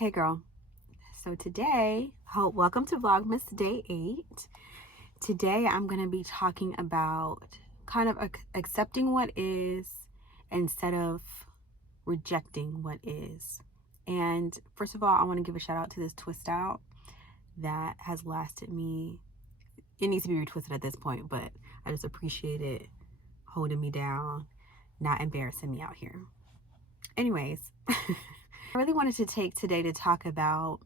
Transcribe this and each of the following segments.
Hey girl. So today, welcome to Vlogmas Day 8. Today I'm going to be talking about kind of accepting what is instead of rejecting what is. And first of all, I want to give a shout out to this twist out that has lasted me. It needs to be retwisted at this point, but I just appreciate it holding me down, not embarrassing me out here. Anyways, I really wanted to take today to talk about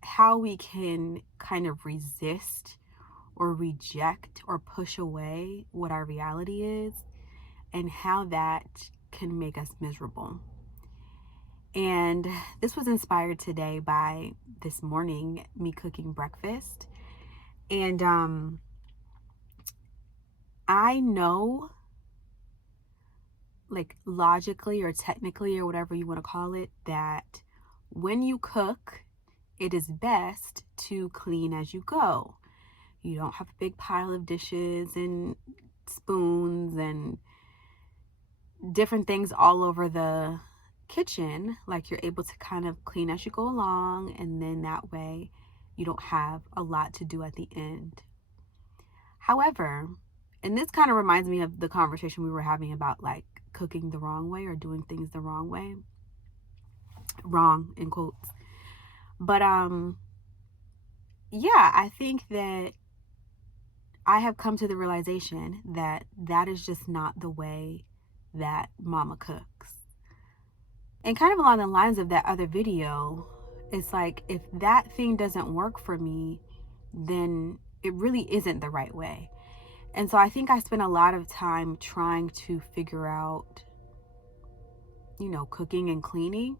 how we can kind of resist or reject or push away what our reality is and how that can make us miserable. And this was inspired today by this morning me cooking breakfast. And I know, like logically or technically or whatever you want to call it, that when you cook, it is best to clean as you go. You don't have a big pile of dishes and spoons and different things all over the kitchen. Like, you're able to kind of clean as you go along, and then that way you don't have a lot to do at the end. However, and this kind of reminds me of the conversation we were having about like cooking the wrong way or doing things the wrong way. Wrong in quotes. But yeah, I think that I have come to the realization that that is just not the way that mama cooks. And kind of along the lines of that other video, it's like, if that thing doesn't work for me, then it really isn't the right way. And so I think I spent a lot of time trying to figure out, cooking and cleaning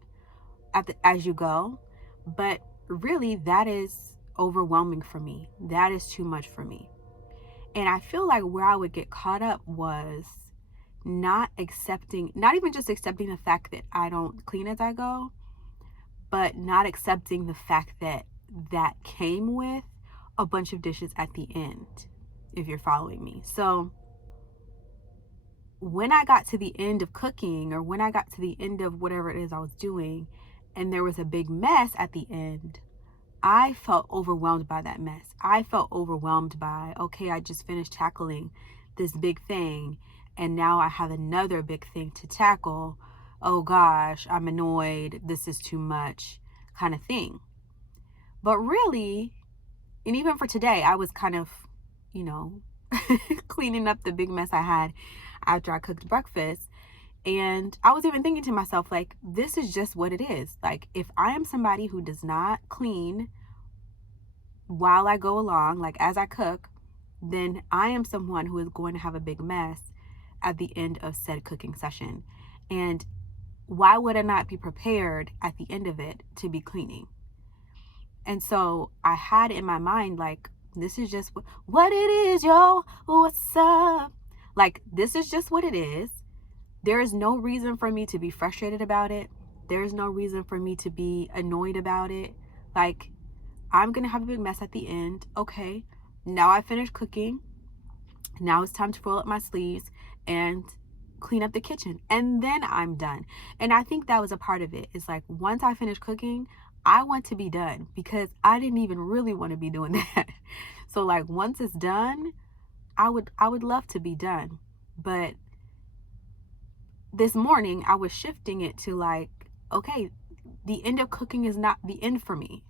as you go. But really, that is overwhelming for me. That is too much for me. And I feel like where I would get caught up was not even just accepting the fact that I don't clean as I go, but not accepting the fact that that came with a bunch of dishes at the end, if you're following me. So when I got to the end of cooking, or when I got to the end of whatever it is I was doing, and there was a big mess at the end, I felt overwhelmed by that mess. I felt overwhelmed by, okay, I just finished tackling this big thing, and now I have another big thing to tackle. Oh gosh, I'm annoyed. This is too much, kind of thing. But really, and even for today, I was kind of, cleaning up the big mess I had after I cooked breakfast. And I was even thinking to myself, like, this is just what it is. Like, if I am somebody who does not clean while I go along, like as I cook, then I am someone who is going to have a big mess at the end of said cooking session. And why would I not be prepared at the end of it to be cleaning? And so I had in my mind, like, this is just what it is, yo. What's up? Like, this is just what it is. There is no reason for me to be frustrated about it. There is no reason for me to be annoyed about it. Like, I'm going to have a big mess at the end. Okay, now I finished cooking. Now it's time to roll up my sleeves and clean up the kitchen. And then I'm done. And I think that was a part of it. It's like, once I finish cooking, I want to be done, because I didn't even really want to be doing that. So like, once it's done, I would love to be done. But this morning I was shifting it to like, okay, the end of cooking is not the end for me.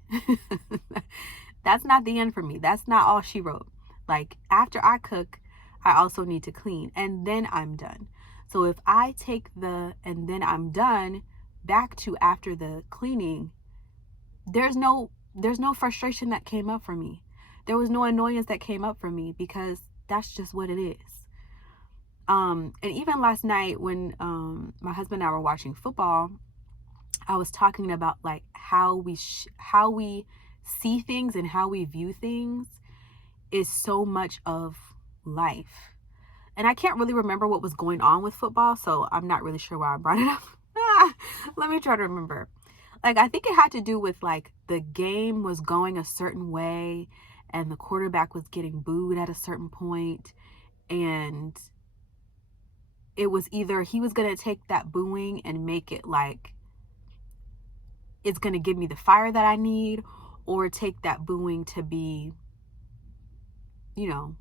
That's not the end for me. That's not all she wrote. Like, after I cook, I also need to clean, and then I'm done. So if I take the and then I'm done back to after the cleaning, there's no frustration that came up for me. There was no annoyance that came up for me, because that's just what it is. And even last night when my husband and I were watching football, I was talking about like how we see things and how we view things is so much of life. And I can't really remember what was going on with football, so I'm not really sure why I brought it up. Let me try to remember. Like, I think it had to do with like the game was going a certain way and the quarterback was getting booed at a certain point, and it was either he was going to take that booing and make it like is going to give me the fire that I need, or take that booing to be, you know,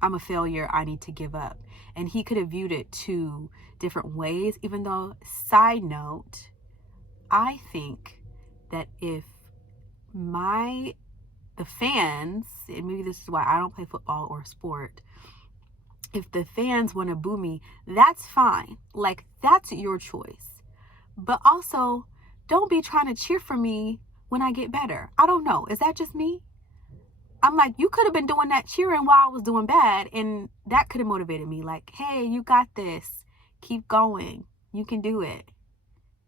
I'm a failure, I need to give up. And he could have viewed it two different ways, even though, side note, I think that if the fans, and maybe this is why I don't play football or sport, if the fans want to boo me, that's fine. Like, that's your choice. But also, don't be trying to cheer for me when I get better. I don't know. Is that just me? I'm like, you could have been doing that cheering while I was doing bad, and that could have motivated me. Like, hey, you got this. Keep going. You can do it.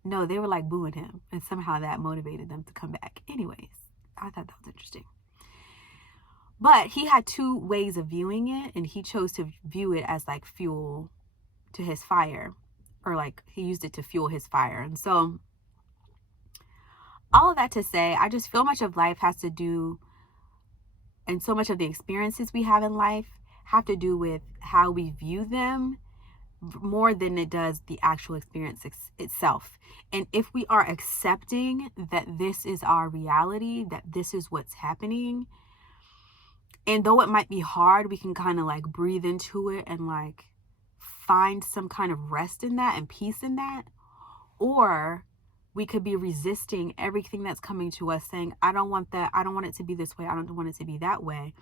No, they were like booing him, and somehow that motivated them to come back. Anyways, I thought that was interesting. But he had two ways of viewing it, and he chose to view it as like fuel to his fire, or like he used it to fuel his fire. And so all of that to say, I just feel much of life has to do, and so much of the experiences we have in life have to do with how we view them more than it does the actual experience itself. And if we are accepting that this is our reality, that this is what's happening, and though it might be hard, we can kind of like breathe into it and like find some kind of rest in that and peace in that. Or we could be resisting everything that's coming to us, saying, I don't want that. I don't want it to be this way. I don't want it to be that way.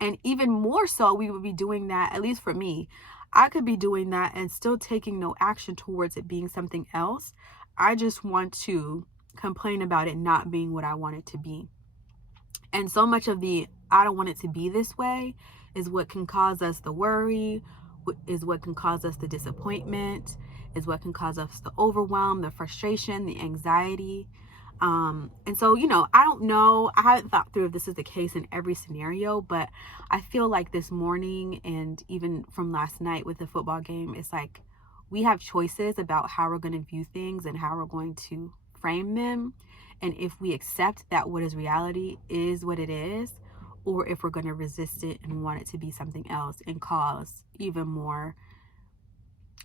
And even more so, we would be doing that, at least for me. I could be doing that and still taking no action towards it being something else. I just want to complain about it not being what I want it to be. And so much of the I don't want it to be this way is what can cause us the worry, is what can cause us the disappointment, is what can cause us the overwhelm, the frustration, the anxiety. And so, I don't know. I haven't thought through if this is the case in every scenario, but I feel like this morning and even from last night with the football game, it's like we have choices about how we're going to view things and how we're going to frame them. And if we accept that what is reality is what it is, or if we're going to resist it and want it to be something else and cause even more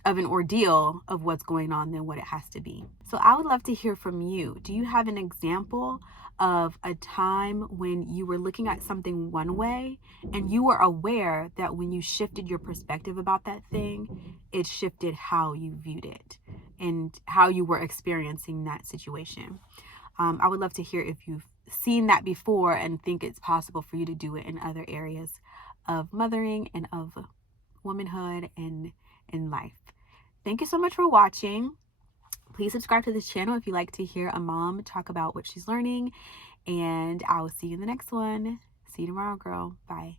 of an ordeal of what's going on than what it has to be. So I would love to hear from you. Do you have an example of a time when you were looking at something one way and you were aware that when you shifted your perspective about that thing, it shifted how you viewed it and how you were experiencing that situation? I would love to hear if you've seen that before and think it's possible for you to do it in other areas of mothering and of womanhood and in life. Thank you so much for watching. Please subscribe to this channel if you like to hear a mom talk about what she's learning. And I will see you in the next one. See you tomorrow, girl. Bye.